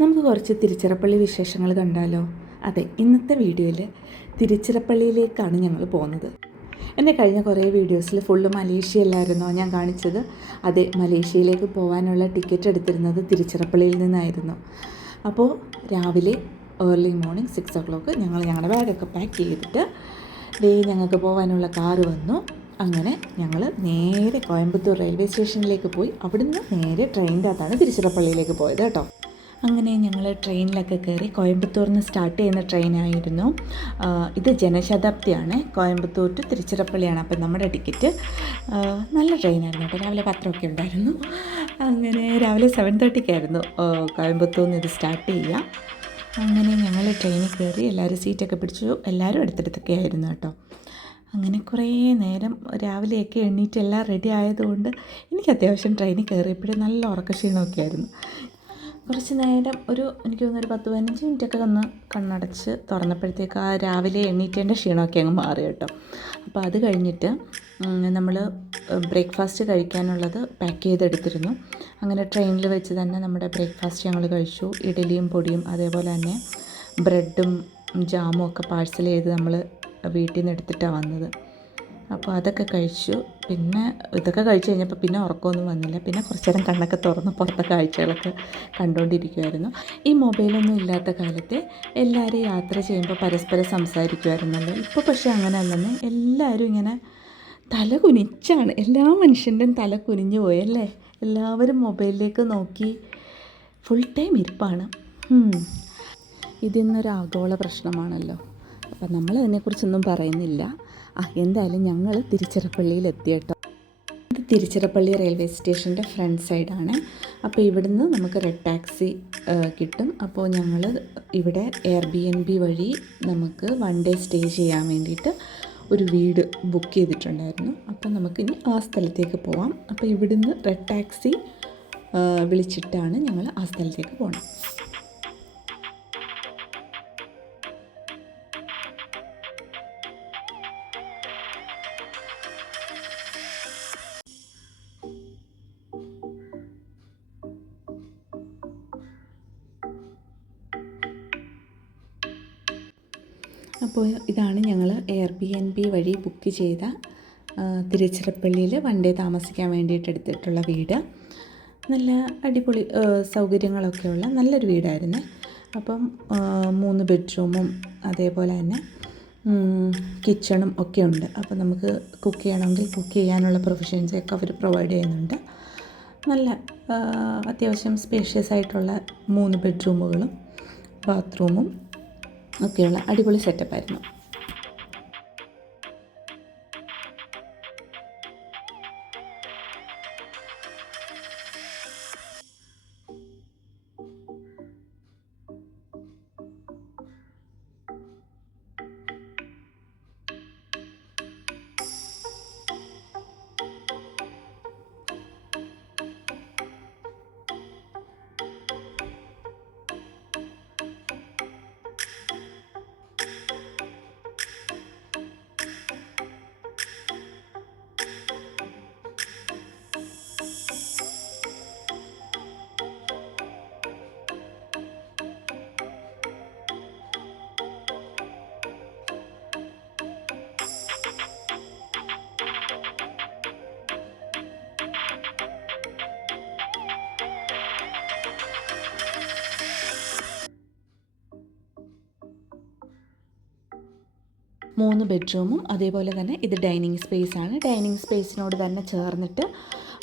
നമുക്ക് കുറച്ച് തിരുച്ചിറപ്പള്ളി വിശേഷങ്ങൾ കണ്ടാലോ? അതെ, ഇന്നത്തെ വീഡിയോയിൽ തിരുച്ചിറപ്പള്ളിയിലേക്കാണ് ഞങ്ങൾ പോകുന്നത്. എൻ്റെ കഴിഞ്ഞ കുറേ വീഡിയോസിൽ ഫുള്ള് മലേഷ്യയിലായിരുന്നോ ഞാൻ കാണിച്ചത്? അതെ, മലേഷ്യയിലേക്ക് പോകാനുള്ള ടിക്കറ്റ് എടുത്തിരുന്നത് തിരുച്ചിറപ്പള്ളിയിൽ നിന്നായിരുന്നു. അപ്പോൾ രാവിലെ ഏർലി മോർണിംഗ് 6 o'clock ഞങ്ങൾ ഞങ്ങളുടെ ബാഗൊക്കെ പാക്ക് ചെയ്തിട്ട് ഞങ്ങൾക്ക് പോകാനുള്ള കാറ് വന്നു. അങ്ങനെ ഞങ്ങൾ നേരെ കോയമ്പത്തൂർ റെയിൽവേ സ്റ്റേഷനിലേക്ക് പോയി. അവിടുന്ന് നേരെ ട്രെയിനിൻ്റെ അകത്താണ് തിരുച്ചിറപ്പള്ളിയിലേക്ക് പോയത് കേട്ടോ. അങ്ങനെ ഞങ്ങൾ ട്രെയിനിലൊക്കെ കയറി. കോയമ്പത്തൂരിൽ നിന്ന് സ്റ്റാർട്ട് ചെയ്യുന്ന ട്രെയിനായിരുന്നു ഇത്. ജനശതാബ്ദിയാണ്. കോയമ്പത്തൂർ ടു തിരുച്ചിറപ്പള്ളിയാണ്. അപ്പം നമ്മുടെ ടിക്കറ്റ് നല്ല ട്രെയിനായിരുന്നു കേട്ടോ. രാവിലെ പത്രമൊക്കെ ഉണ്ടായിരുന്നു. അങ്ങനെ രാവിലെ 7:30 കോയമ്പത്തൂരിൽ നിന്ന് ഇത് സ്റ്റാർട്ട് ചെയ്യുക. അങ്ങനെ ഞങ്ങൾ ട്രെയിനിൽ കയറി. എല്ലാവരും സീറ്റൊക്കെ പിടിച്ചു. എല്ലാവരും അടുത്തടുത്തൊക്കെ ആയിരുന്നു കേട്ടോ. അങ്ങനെ കുറേ നേരം രാവിലെയൊക്കെ എണ്ണീറ്റ് എല്ലാം റെഡി ആയതുകൊണ്ട് എനിക്ക് അത്യാവശ്യം ട്രെയിനിൽ കയറിയപ്പോഴും നല്ല ഉറക്കക്ഷീണമൊക്കെ ആയിരുന്നു. കുറച്ച് നേരം എനിക്ക് തോന്നുന്നു 10-15 മിനിറ്റൊക്കെ കണ്ണടച്ച് തുറന്നപ്പോഴത്തേക്ക് ആ രാവിലെ എണ്ണീറ്റേൻ്റെ ക്ഷീണമൊക്കെ അങ്ങ് മാറി കേട്ടോ. അപ്പോൾ അത് കഴിഞ്ഞിട്ട് നമ്മൾ ബ്രേക്ക്ഫാസ്റ്റ് കഴിക്കാനുള്ളത് പാക്ക് ചെയ്തെടുത്തിരുന്നു. അങ്ങനെ ട്രെയിനിൽ വെച്ച് തന്നെ നമ്മുടെ ബ്രേക്ക്ഫാസ്റ്റ് ഞങ്ങൾ കഴിച്ചു. ഇഡലിയും പൊടിയും അതേപോലെ തന്നെ ബ്രെഡും ജാമും ഒക്കെ പാഴ്സൽ ചെയ്ത് നമ്മൾ വീട്ടിൽ നിന്ന് എടുത്തിട്ടാണ് വന്നത്. അപ്പോൾ അതൊക്കെ കഴിച്ചു. പിന്നെ ഇതൊക്കെ കഴിച്ച് കഴിഞ്ഞപ്പോൾ പിന്നെ ഉറക്കമൊന്നും വന്നില്ല. പിന്നെ കുറച്ച് നേരം കണ്ണൊക്കെ തുറന്ന് പുറത്തെ കാഴ്ചകളൊക്കെ കണ്ടുകൊണ്ടിരിക്കുമായിരുന്നു. ഈ മൊബൈലൊന്നും ഇല്ലാത്ത കാലത്ത് എല്ലാവരും യാത്ര ചെയ്യുമ്പോൾ പരസ്പരം സംസാരിക്കുമായിരുന്നല്ലോ. ഇപ്പോൾ പക്ഷേ അങ്ങനെയല്ലെന്ന്. എല്ലാവരും ഇങ്ങനെ തല കുനിച്ചാണ്. എല്ലാ മനുഷ്യൻ്റെയും തല കുനിഞ്ഞു പോയല്ലേ. എല്ലാവരും മൊബൈലിലേക്ക് നോക്കി ഫുൾ ടൈം ഇരിപ്പാണ്. ഇതിന്നൊരു ആഗോള പ്രശ്നമാണല്ലോ. അപ്പം നമ്മൾ അതിനെക്കുറിച്ചൊന്നും പറയുന്നില്ല. എന്തായാലും ഞങ്ങൾ തിരുച്ചിറപ്പള്ളിയിൽ എത്തിയിട്ടോ. ഇത് തിരുച്ചിറപ്പള്ളി റെയിൽവേ സ്റ്റേഷൻ്റെ ഫ്രണ്ട് സൈഡാണ്. അപ്പോൾ ഇവിടുന്ന് നമുക്ക് റെഡ് ടാക്സി കിട്ടും. അപ്പോൾ ഞങ്ങൾ ഇവിടെ Airbnb വഴി നമുക്ക് 1 day സ്റ്റേ ചെയ്യാൻ വേണ്ടിയിട്ട് ഒരു വീട് ബുക്ക് ചെയ്തിട്ടുണ്ടായിരുന്നു. അപ്പോൾ നമുക്കിനി ആ സ്ഥലത്തേക്ക് പോവാം. അപ്പോൾ ഇവിടുന്ന് റെഡ് ടാക്സി വിളിച്ചിട്ടാണ് ഞങ്ങൾ ആ സ്ഥലത്തേക്ക് പോകണം. അപ്പോൾ ഇതാണ് ഞങ്ങൾ Airbnb വഴി ബുക്ക് ചെയ്ത തിരുച്ചിറപ്പള്ളിയിൽ 1 day താമസിക്കാൻ വേണ്ടിയിട്ട് എടുത്തിട്ടുള്ള വീട്. നല്ല അടിപൊളി സൗകര്യങ്ങളൊക്കെയുള്ള നല്ലൊരു വീടായിരുന്നു. അപ്പം 3 ബെഡ്റൂമും അതേപോലെ തന്നെ കിച്ചണും ഒക്കെ ഉണ്ട്. അപ്പോൾ നമുക്ക് കുക്ക് ചെയ്യണമെങ്കിൽ കുക്ക് ചെയ്യാനുള്ള പ്രൊവിഷൻസൊക്കെ അവർ പ്രൊവൈഡ് ചെയ്യുന്നുണ്ട്. നല്ല അത്യാവശ്യം സ്പേഷ്യസ് ആയിട്ടുള്ള 3 ബെഡ്റൂമുകളും ബാത്റൂമും ഒക്കെയുള്ള അടിപൊളി സെറ്റപ്പായിരുന്നു. മൂന്ന് ബെഡ്റൂമും അതേപോലെ തന്നെ ഇത് ഡൈനിങ് സ്പേസാണ്. ഡൈനിങ് സ്പേസിനോട് തന്നെ ചേർന്നിട്ട്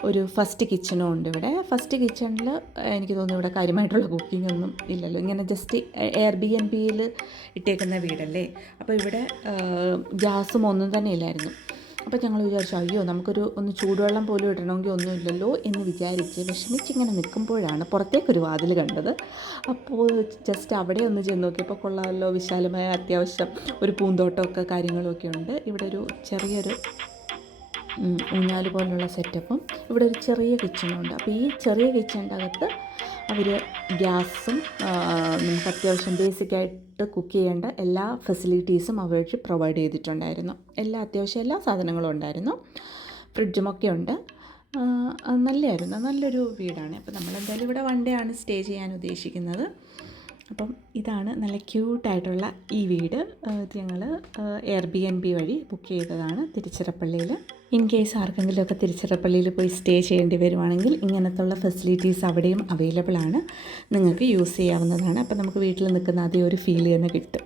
ഒരു ഫസ്റ്റ് കിച്ചണും ഉണ്ട് ഇവിടെ. ഫസ്റ്റ് കിച്ചണിൽ എനിക്ക് തോന്നുന്നു ഇവിടെ കാര്യമായിട്ടുള്ള കുക്കിംഗ് ഒന്നും ഇല്ലല്ലോ. ഇങ്ങനെ ജസ്റ്റ് Airbnb-യിൽ ഇട്ടേക്കുന്ന വീടല്ലേ. അപ്പോൾ ഇവിടെ ഗ്യാസും ഒന്നും തന്നെ ഇല്ലായിരുന്നു. അപ്പോൾ ഞങ്ങൾ വിചാരിച്ചു അയ്യോ ഒന്ന് ചൂടുവെള്ളം പോലും ഇടണമെങ്കിൽ ഒന്നുമില്ലല്ലോ എന്ന് വിചാരിച്ച് വിഷമിച്ചിങ്ങനെ നിൽക്കുമ്പോഴാണ് പുറത്തേക്കൊരു വാതിൽ കണ്ടത്. അപ്പോൾ ജസ്റ്റ് അവിടെ ഒന്ന് ചെന്ന് നോക്കിയപ്പോൾ കൊള്ളാമല്ലോ, വിശാലമായ അത്യാവശ്യം ഒരു പൂന്തോട്ടമൊക്കെ കാര്യങ്ങളൊക്കെ ഉണ്ട്. ഇവിടെ ഒരു ചെറിയൊരു ഊഞ്ഞാല് പോലുള്ള സെറ്റപ്പും ഇവിടെ ഒരു ചെറിയ കിച്ചണുണ്ട്. അപ്പോൾ ഈ ചെറിയ കിച്ചണിൻ്റെ അകത്ത് അവർ ഗ്യാസും നമുക്ക് അത്യാവശ്യം ബേസിക്കായിട്ട് കുക്ക് ചെയ്യേണ്ട എല്ലാ ഫെസിലിറ്റീസും അവർ പ്രൊവൈഡ് ചെയ്തിട്ടുണ്ടായിരുന്നു. അത്യാവശ്യം എല്ലാ സാധനങ്ങളും ഉണ്ടായിരുന്നു. ഫ്രിഡ്ജുമൊക്കെ ഉണ്ട്. നല്ലതായിരുന്നു, നല്ലൊരു വീടാണ്. അപ്പോൾ നമ്മളെന്തായാലും ഇവിടെ വൺ ഡേ ആണ് സ്റ്റേ ചെയ്യാൻ ഉദ്ദേശിക്കുന്നത്. അപ്പം ഇതാണ് നല്ല ക്യൂട്ടായിട്ടുള്ള ഈ വീട്. ഇത് ഞങ്ങൾ Airbnb വഴി ബുക്ക് ചെയ്തതാണ് തിരുച്ചിറപ്പള്ളിയിൽ. ഇൻ കേസ് ആർക്കെങ്കിലുമൊക്കെ തിരുച്ചിറപ്പള്ളിയിൽ പോയി സ്റ്റേ ചെയ്യേണ്ടി വരുവാണെങ്കിൽ ഇങ്ങനത്തുള്ള ഫെസിലിറ്റീസ് അവിടെയും അവൈലബിൾ ആണ്, നിങ്ങൾക്ക് യൂസ് ചെയ്യാവുന്നതാണ്. അപ്പോൾ നമുക്ക് വീട്ടിൽ നിൽക്കുന്ന അതേ ഒരു ഫീൽ തന്നെ കിട്ടും.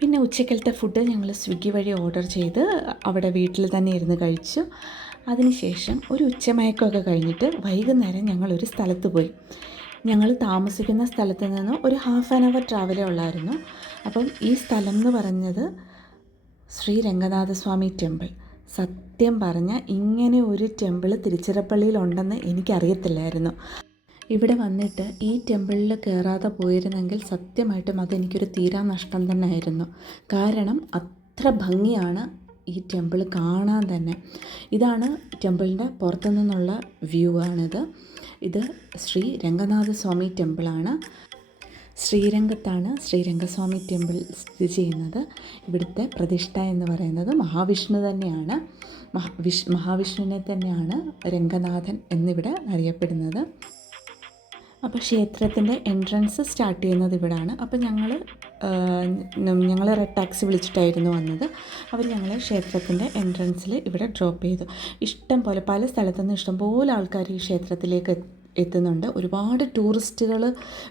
പിന്നെ ഉച്ചക്കലത്തെ ഫുഡ് ഞങ്ങൾ സ്വിഗ്ഗി വഴി ഓർഡർ ചെയ്ത് അവിടെ വീട്ടിൽ തന്നെ ഇരുന്ന് കഴിച്ചു. അതിനുശേഷം ഒരു ഉച്ചമയക്കമൊക്കെ കഴിഞ്ഞിട്ട് വൈകുന്നേരം ഞങ്ങളൊരു സ്ഥലത്ത് പോയി. ഞങ്ങൾ താമസിക്കുന്ന സ്ഥലത്ത് നിന്ന് ഒരു 1/2 hour ട്രാവലേ ഉള്ളായിരുന്നു. അപ്പം ഈ സ്ഥലം എന്ന് പറഞ്ഞത് ശ്രീ രംഗനാഥസ്വാമി ടെമ്പിൾ. സത്യം പറഞ്ഞാൽ ഇങ്ങനെ ഒരു ടെമ്പിൾ തിരുച്ചിറപ്പള്ളിയിലുണ്ടെന്ന് എനിക്കറിയത്തില്ലായിരുന്നു. ഇവിടെ വന്നിട്ട് ഈ ടെമ്പിളിൽ കയറാതെ പോയിരുന്നെങ്കിൽ സത്യമായിട്ടും അതെനിക്കൊരു തീരാ നഷ്ടം തന്നെ ആയിരുന്നു. കാരണം അത്ര ഭംഗിയാണ് ഈ ടെമ്പിൾ കാണാൻ തന്നെ. ഇതാണ് ടെമ്പിളിൻ്റെ പുറത്തു നിന്നുള്ള വ്യൂ ആണിത്. ഇത് ശ്രീ രംഗനാഥസ്വാമി ടെമ്പിളാണ്. ശ്രീരംഗത്താണ് ശ്രീരംഗസ്വാമി ടെമ്പിൾ സ്ഥിതി ചെയ്യുന്നത്. ഇവിടുത്തെ പ്രതിഷ്ഠ എന്ന് പറയുന്നത് മഹാവിഷ്ണു തന്നെയാണ്. മഹാവിഷ്ണുവിനെ തന്നെയാണ് രംഗനാഥൻ എന്നിവിടെ അറിയപ്പെടുന്നത്. അപ്പോൾ ക്ഷേത്രത്തിൻ്റെ എൻട്രൻസ് സ്റ്റാർട്ട് ചെയ്യുന്നത് ഇവിടാണ്. അപ്പോൾ ഞങ്ങൾ റെഡ് ടാക്സി വിളിച്ചിട്ടായിരുന്നു വന്നത്. അവർ ഞങ്ങളെ ക്ഷേത്രത്തിൻ്റെ എൻട്രൻസിൽ ഇവിടെ ഡ്രോപ്പ് ചെയ്തു. ഇഷ്ടം പോലെ പല സ്ഥലത്തുനിന്ന് ഇഷ്ടംപോലെ ആൾക്കാർ ഈ ക്ഷേത്രത്തിലേക്ക് എത്തുന്നുണ്ട്. ഒരുപാട് ടൂറിസ്റ്റുകൾ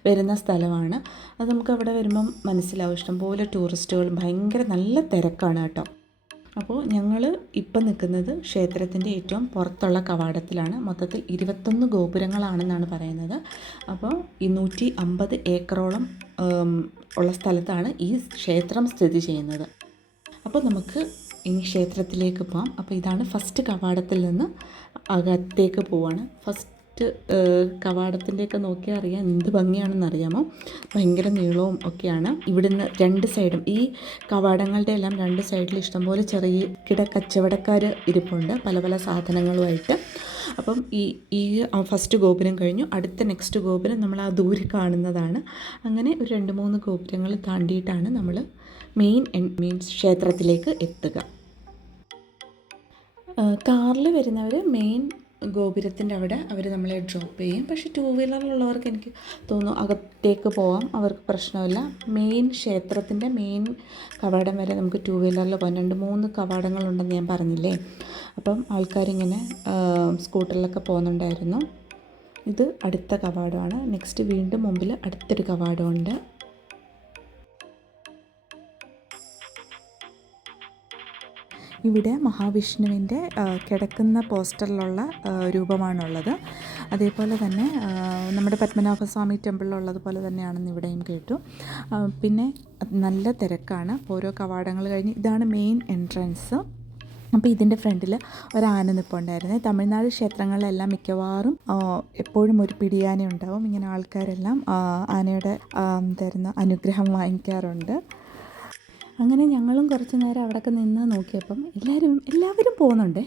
വരുന്ന സ്ഥലമാണ്. അത് നമുക്ക് അവിടെ വരുമ്പം മനസ്സിലാവും. ഇഷ്ടംപോലെ ടൂറിസ്റ്റുകൾ, ഭയങ്കര നല്ല തിരക്കാണ് കേട്ടോ. അപ്പോൾ ഞങ്ങൾ ഇപ്പം നിൽക്കുന്നത് ക്ഷേത്രത്തിൻ്റെ ഏറ്റവും പുറത്തുള്ള കവാടത്തിലാണ്. മൊത്തത്തിൽ 21 ഗോപുരങ്ങളാണെന്നാണ് പറയുന്നത്. അപ്പോൾ 250 ഏക്കറോളം ഉള്ള സ്ഥലത്താണ് ഈ ക്ഷേത്രം സ്ഥിതി ചെയ്യുന്നത്. അപ്പോൾ നമുക്ക് ഇനി ക്ഷേത്രത്തിലേക്ക് പോകാം. അപ്പോൾ ഇതാണ് ഫസ്റ്റ് കവാടത്തിൽ നിന്ന് അകത്തേക്ക് പോവാണ്. ഫസ്റ്റ് കവാടത്തിൻ്റെയൊക്കെ നോക്കിയാൽ അറിയാം എന്ത് ഭംഗിയാണെന്നറിയാമോ. ഭയങ്കര നീളവും ഒക്കെയാണ്. ഇവിടുന്ന് രണ്ട് സൈഡും ഈ കവാടങ്ങളുടെ എല്ലാം രണ്ട് സൈഡിൽ ഇഷ്ടംപോലെ ചെറിയ കച്ചവടക്കാർ ഇരിപ്പുണ്ട് പല പല സാധനങ്ങളുമായിട്ട്. അപ്പം ഈ ഫസ്റ്റ് ഗോപുരം കഴിഞ്ഞു. അടുത്ത നെക്സ്റ്റ് ഗോപുരം നമ്മൾ ആ ദൂരെ കാണുന്നതാണ്. അങ്ങനെ ഒരു 2-3 ഗോപുരങ്ങൾ താണ്ടിയിട്ടാണ് നമ്മൾ മെയിൻ ക്ഷേത്രത്തിലേക്ക് എത്തുക. കാറിൽ വരുന്നവർ മെയിൻ ഗോപുരത്തിൻ്റെ അവിടെ അവർ നമ്മളെ ഡ്രോപ്പ് ചെയ്യും. പക്ഷേ 2 വീലറിലുള്ളവർക്ക് എനിക്ക് തോന്നുന്നു അകത്തേക്ക് പോകാം, അവർക്ക് പ്രശ്നമില്ല. ക്ഷേത്രത്തിൻ്റെ മെയിൻ കവാടം വരെ നമുക്ക് 2 വീലറിൽ പോകാം. 2-3 കവാടങ്ങളുണ്ടെന്ന് ഞാൻ പറഞ്ഞില്ലേ. അപ്പം ആൾക്കാരിങ്ങനെ സ്കൂട്ടറിലൊക്കെ പോകുന്നുണ്ടായിരുന്നു. ഇത് അടുത്ത കവാടമാണ്. നെക്സ്റ്റ് വീണ്ടും മുമ്പിൽ അടുത്തൊരു കവാടമുണ്ട്. ഇവിടെ മഹാവിഷ്ണുവിൻ്റെ കിടക്കുന്ന പോസ്റ്ററിലുള്ള രൂപമാണുള്ളത്. അതേപോലെ തന്നെ നമ്മുടെ പത്മനാഭസ്വാമി ടെമ്പിളിലുള്ളതുപോലെ തന്നെയാണെന്ന് ഇവിടെയും കേട്ടു. പിന്നെ നല്ല തിരക്കാണ്. ഓരോ കവാടങ്ങൾ കഴിഞ്ഞ് ഇതാണ് മെയിൻ എൻട്രൻസ്. അപ്പോൾ ഇതിൻ്റെ ഫ്രണ്ടിൽ ഒരാന നിൽപ്പുണ്ടായിരുന്നു. തമിഴ്നാട് ക്ഷേത്രങ്ങളിലെല്ലാം മിക്കവാറും എപ്പോഴും ഒരു പിടിയാന ഉണ്ടാവും. ഇങ്ങനെ ആൾക്കാരെല്ലാം ആനയുടെ തരുന്ന അനുഗ്രഹം വാങ്ങിക്കാറുണ്ട്. അങ്ങനെ ഞങ്ങളും കുറച്ച് നേരം അവിടെയൊക്കെ നിന്ന് നോക്കിയപ്പം എല്ലാവരും പോകുന്നുണ്ട്.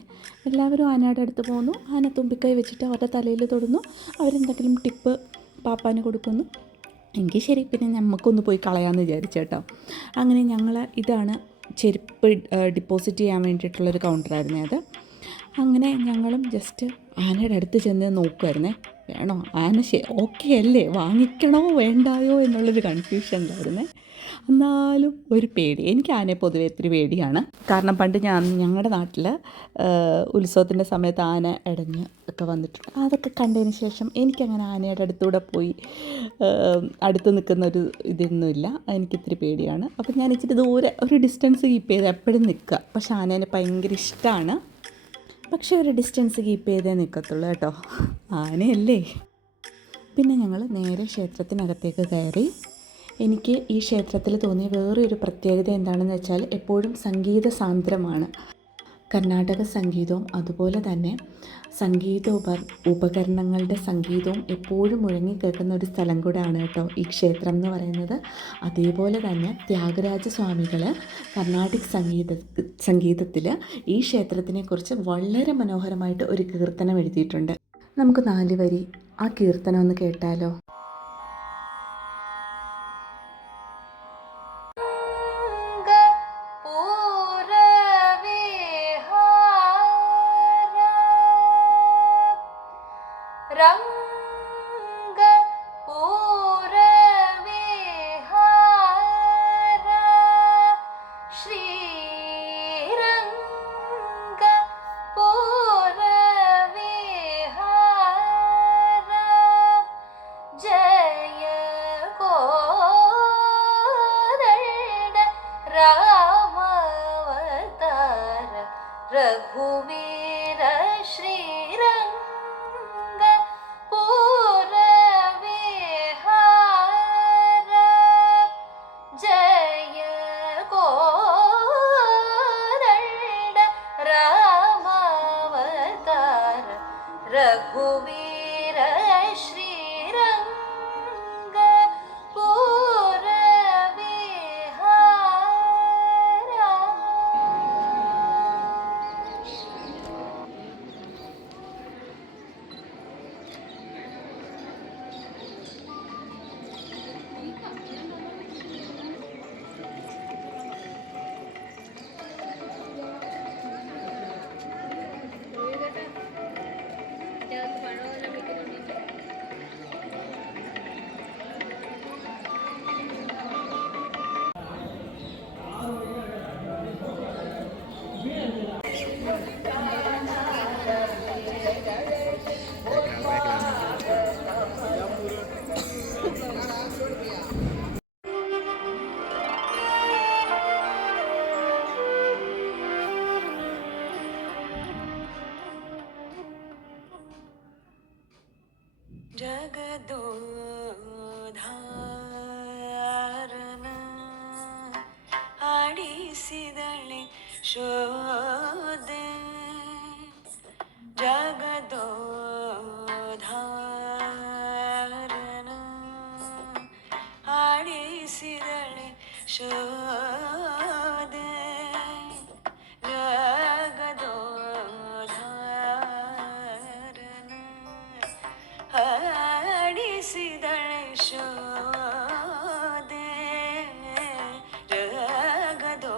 എല്ലാവരും ആനയുടെ അടുത്ത് പോകുന്നു. ആന തുമ്പിക്കൈ വെച്ചിട്ട് അവരുടെ തലയിൽ തൊടുന്നു. അവരെന്തെങ്കിലും ടിപ്പ് പാപ്പാന് കൊടുക്കുന്നു. എങ്കിൽ ശരി, പിന്നെ നമുക്കൊന്ന് പോയി കളയാമെന്ന് വിചാരിച്ചു കേട്ടോ. അങ്ങനെ ഇതാണ് ചെരുപ്പ് ഡിപ്പോസിറ്റ് ചെയ്യാൻ വേണ്ടിയിട്ടുള്ളൊരു കൗണ്ടറായിരുന്നു അത്. അങ്ങനെ ഞങ്ങളും ജസ്റ്റ് ആനയുടെ അടുത്ത് ചെന്ന് നോക്കുമായിരുന്നേ. വേണോ ആന ഓക്കെ അല്ലേ, വാങ്ങിക്കണോ വേണ്ടായോ എന്നുള്ളൊരു കൺഫ്യൂഷനിലായിരുന്നേ. എന്നാലും ഒരു പേടി. എനിക്ക് ആനയെ പൊതുവെ ഇത്തിരി പേടിയാണ്. കാരണം പണ്ട് ഞങ്ങളുടെ നാട്ടിൽ ഉത്സവത്തിൻ്റെ സമയത്ത് ആന ഇടഞ്ഞ് ഒക്കെ വന്നിട്ടുണ്ട്. അതൊക്കെ കണ്ടതിന് ശേഷം എനിക്കങ്ങനെ ആനയുടെ അടുത്തൂടെ പോയി അടുത്ത് നിൽക്കുന്ന ഒരു ഇതൊന്നുമില്ല. എനിക്കിത്തിരി പേടിയാണ്. അപ്പം ഞാൻ ഇച്ചിരി ദൂരെ ഒരു ഡിസ്റ്റൻസ് കീപ്പ് ചെയ്ത് എപ്പോഴും നിൽക്കുക. പക്ഷെ ആനേനെ ഭയങ്കര ഇഷ്ടമാണ്. പക്ഷേ ഒരു ഡിസ്റ്റൻസ് കീപ്പ് ചെയ്തേ നിൽക്കത്തുള്ളൂ കേട്ടോ, ആനയല്ലേ. പിന്നെ ഞങ്ങൾ നേരെ ക്ഷേത്രത്തിനകത്തേക്ക് കയറി. എനിക്ക് ഈ ക്ഷേത്രത്തിൽ തോന്നിയ വേറൊരു പ്രത്യേകത എന്താണെന്ന് വെച്ചാൽ എപ്പോഴും സംഗീത സാന്ദ്രമാണ്. കർണാടക സംഗീതവും അതുപോലെ തന്നെ ഉപകരണങ്ങളുടെ സംഗീതവും എപ്പോഴും മുഴങ്ങി കേൾക്കുന്ന ഒരു സ്ഥലം കൂടെയാണ് കേട്ടോ ഈ ക്ഷേത്രം എന്ന് പറയുന്നത്. അതേപോലെ തന്നെ ത്യാഗരാജ സ്വാമികൾ കർണാടിക് സംഗീതത്തിൽ ഈ ക്ഷേത്രത്തിനെക്കുറിച്ച് വളരെ മനോഹരമായിട്ട് ഒരു കീർത്തനം എഴുതിയിട്ടുണ്ട്. നമുക്ക് 4 വരി ആ കീർത്തനം ഒന്ന് കേട്ടാലോ? रघुवीर श्रीरंग पूर विहार जय कोदंड रामावतार रघुवीर श्रीरंग पूर ಜಗದೋಧಾರನ ಆಡಿಸಿದಳೆ ಶೋದೆ ಜಗದೋಧಾರನ ಆಡಿಸಿದಳೆ ಶೋದೆ ಆಡಿಸಿದಳೆ ಶೋದೆ ಜಗದೋಧಾರನ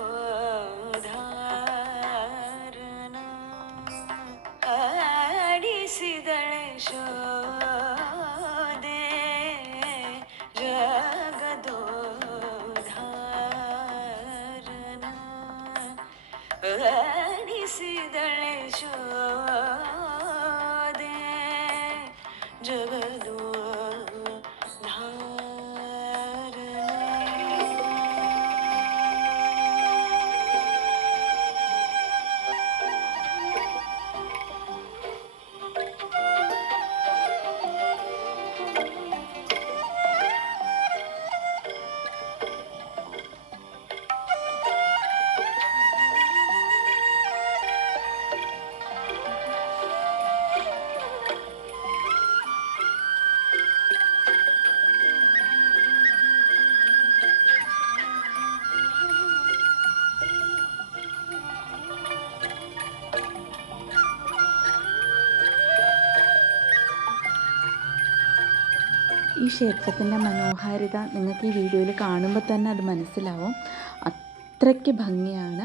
ಆಡಿಸಿದಳೆ ಶೋದೆ ಜಗದೋಧಾರನ ಆಡಿಸಿದಳೆ ಶೋದೆ ಜಗದೋ ഈ ക്ഷേത്രത്തിൻ്റെ മനോഹാരിത നിങ്ങൾക്ക് ഈ വീഡിയോയിൽ കാണുമ്പോൾ തന്നെ അത് മനസ്സിലാവും. അത്രയ്ക്ക് ഭംഗിയാണ്.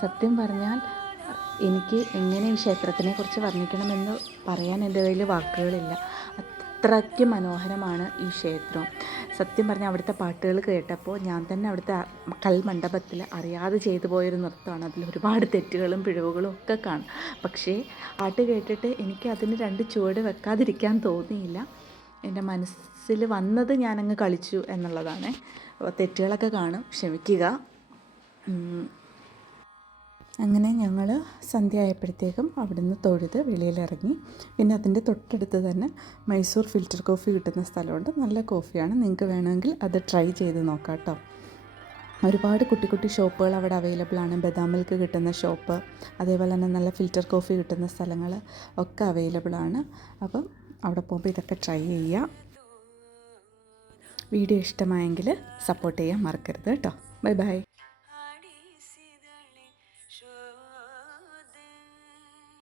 സത്യം പറഞ്ഞാൽ എനിക്ക് എങ്ങനെ ഈ ക്ഷേത്രത്തിനെ കുറിച്ച് വർണ്ണിക്കണമെന്ന് പറയാൻ എൻ്റെ കയ്യിൽ വാക്കുകളില്ല. അത്രയ്ക്ക് മനോഹരമാണ് ഈ ക്ഷേത്രം. സത്യം പറഞ്ഞാൽ അവിടുത്തെ പാട്ടുകൾ കേട്ടപ്പോൾ ഞാൻ തന്നെ അവിടുത്തെ കൽമണ്ഡപത്തിൽ അറിയാതെ ചെയ്തു പോയൊരു നൃത്തമാണ്. അതിൽ ഒരുപാട് തെറ്റുകളും പിഴവുകളും ഒക്കെ കാണും. പക്ഷേ പാട്ട് കേട്ടിട്ട് എനിക്ക് അതിന് രണ്ട് ചുവട് വെക്കാതിരിക്കാൻ തോന്നിയില്ല. എൻ്റെ മനസ്സിൽ വന്നത് ഞാനങ്ങ് കളിച്ചു എന്നുള്ളതാണ്. തെറ്റുകളൊക്കെ കാണും, ക്ഷമിക്കുക. അങ്ങനെ ഞങ്ങൾ സന്ധ്യ ആയപ്പോഴത്തേക്കും അവിടുന്ന് തൊഴുത് വെളിയിലിറങ്ങി. പിന്നെ അതിൻ്റെ തൊട്ടടുത്ത് തന്നെ മൈസൂർ ഫിൽറ്റർ കോഫി കിട്ടുന്ന സ്ഥലമുണ്ട്. നല്ല കോഫിയാണ്. നിങ്ങൾക്ക് വേണമെങ്കിൽ അത് ട്രൈ ചെയ്ത് നോക്കാം കേട്ടോ. ഒരുപാട് കുട്ടി കുട്ടി ഷോപ്പുകൾ അവിടെ അവൈലബിൾ ആണ്. ബദാം മിൽക്ക് കിട്ടുന്ന ഷോപ്പ്, അതേപോലെ തന്നെ നല്ല ഫിൽറ്റർ കോഫി കിട്ടുന്ന സ്ഥലങ്ങൾ ഒക്കെ അവൈലബിൾ ആണ്. അപ്പം അവിടെ പോകുമ്പോൾ ഇതൊക്കെ ട്രൈ ചെയ്യുക. വീഡിയോ ഇഷ്ടമായെങ്കിൽ സപ്പോർട്ട് ചെയ്യാൻ മറക്കരുത് കേട്ടോ. Bye bye.